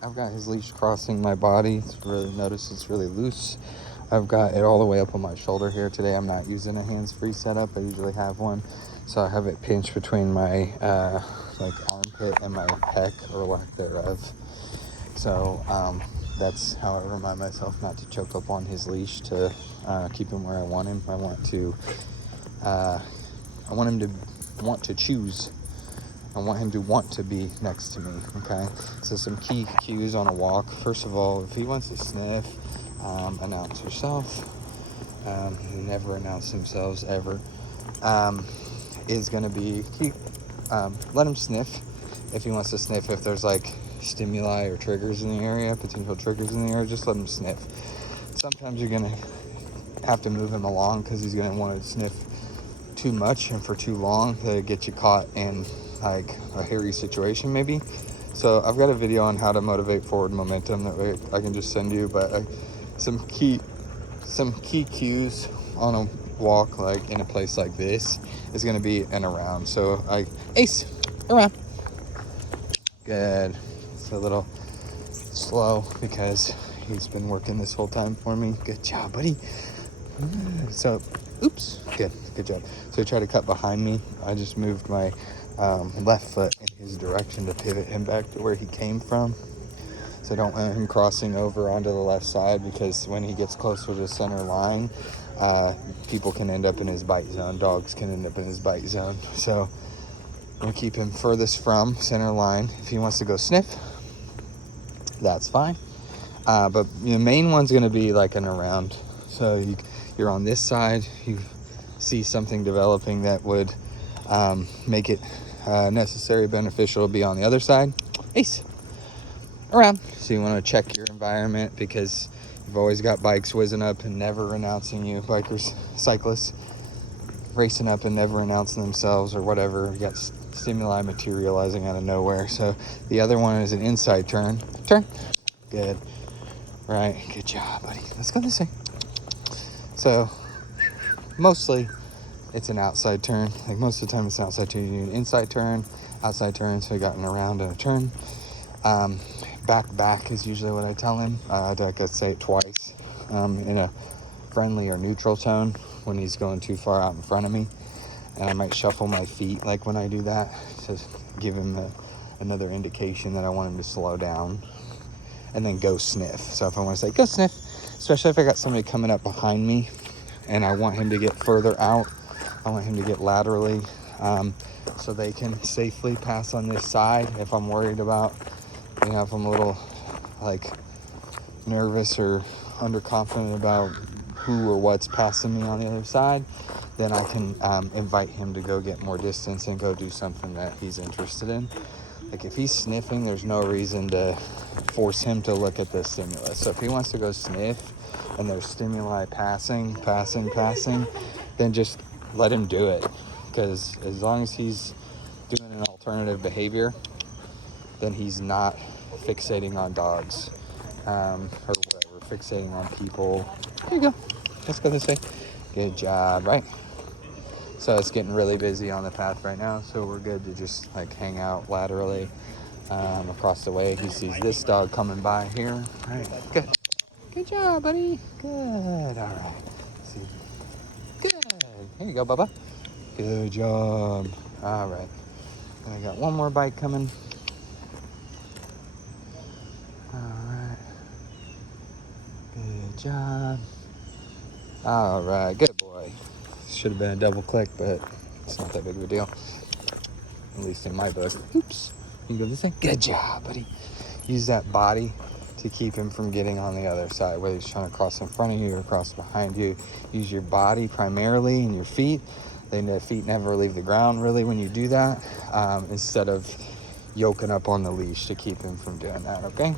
I've got his leash crossing my body. It's really loose. I've got it all the way up on my shoulder here. Today I'm not using a hands-free setup. I usually have one. So I have it pinched between my like armpit and my pec, or lack thereof. So that's how I remind myself not to choke up on his leash to keep him where I want him. I want him to want to choose. I want him to want to be next to me, okay? So some key cues on a walk. First of all, if he wants to sniff, announce yourself. Never announce themselves, ever. Is going to be, let him sniff. If he wants to sniff, if there's like stimuli or triggers in the area, potential triggers in the area, just let him sniff. Sometimes you're going to have to move him along because he's going to want to sniff too much and for too long to get you caught in like a hairy situation maybe. So I've got a video on how to motivate forward momentum that way I can just send you, but some key cues on a walk, like in a place like this, is going to be an around. So Ace, around. Good. It's a little slow because he's been working this whole time for me. Good job, buddy. So, oops, good job. So he tried to cut behind me. I just moved my left foot in his direction to pivot him back to where he came from. So I don't want him crossing over onto the left side, because when he gets closer to the center line, people can end up in his bite zone. Dogs can end up in his bite zone. So I'm gonna keep him furthest from center line. If he wants to go sniff, that's fine. But the main one's gonna be like an around. So you're on this side, you see something developing that would make it necessary, beneficial to be on the other side. Ace, around. So you want to check your environment, because you've always got bikes whizzing up and never announcing you, cyclists racing up and never announcing themselves or whatever. You got stimuli materializing out of nowhere. So the other one is an inside turn. Good. Right, good job, buddy. Let's go this way. So mostly it's an outside turn. Like most of the time it's an outside turn. You do an inside turn, outside turn. So we got an around and a turn. Back is usually what I tell him. I could say it twice in a friendly or neutral tone when he's going too far out in front of me. And I might shuffle my feet like when I do that to give him another indication that I want him to slow down. And then go sniff. So if I want to say go sniff, especially if I got somebody coming up behind me and I want him to get further out, I want him to get laterally so they can safely pass on this side. If I'm worried about, if I'm a little like nervous or underconfident about who or what's passing me on the other side, then I can invite him to go get more distance and go do something that he's interested in. Like if he's sniffing, there's no reason to force him to look at the stimulus. So if he wants to go sniff and there's stimuli passing, then just let him do it. Because as long as he's doing an alternative behavior, then he's not fixating on dogs or whatever, fixating on people. Here you go. Let's go this way. Good job, right? So it's getting really busy on the path right now, so we're good to just like hang out laterally across the way. He sees this dog coming by here. All right, good job, buddy. Good. All right. See. Good. Here you go, Bubba. Good job. All right. And I got one more bite coming. All right. Good job. All right. Good boy. Should have been a double click, but it's not that big of a deal. At least in my book. Oops. You go this way. Good job, buddy. Use that body to keep him from getting on the other side, whether he's trying to cross in front of you or cross behind you. Use your body primarily and your feet. Then the feet never leave the ground really when you do that, instead of yoking up on the leash to keep him from doing that, okay?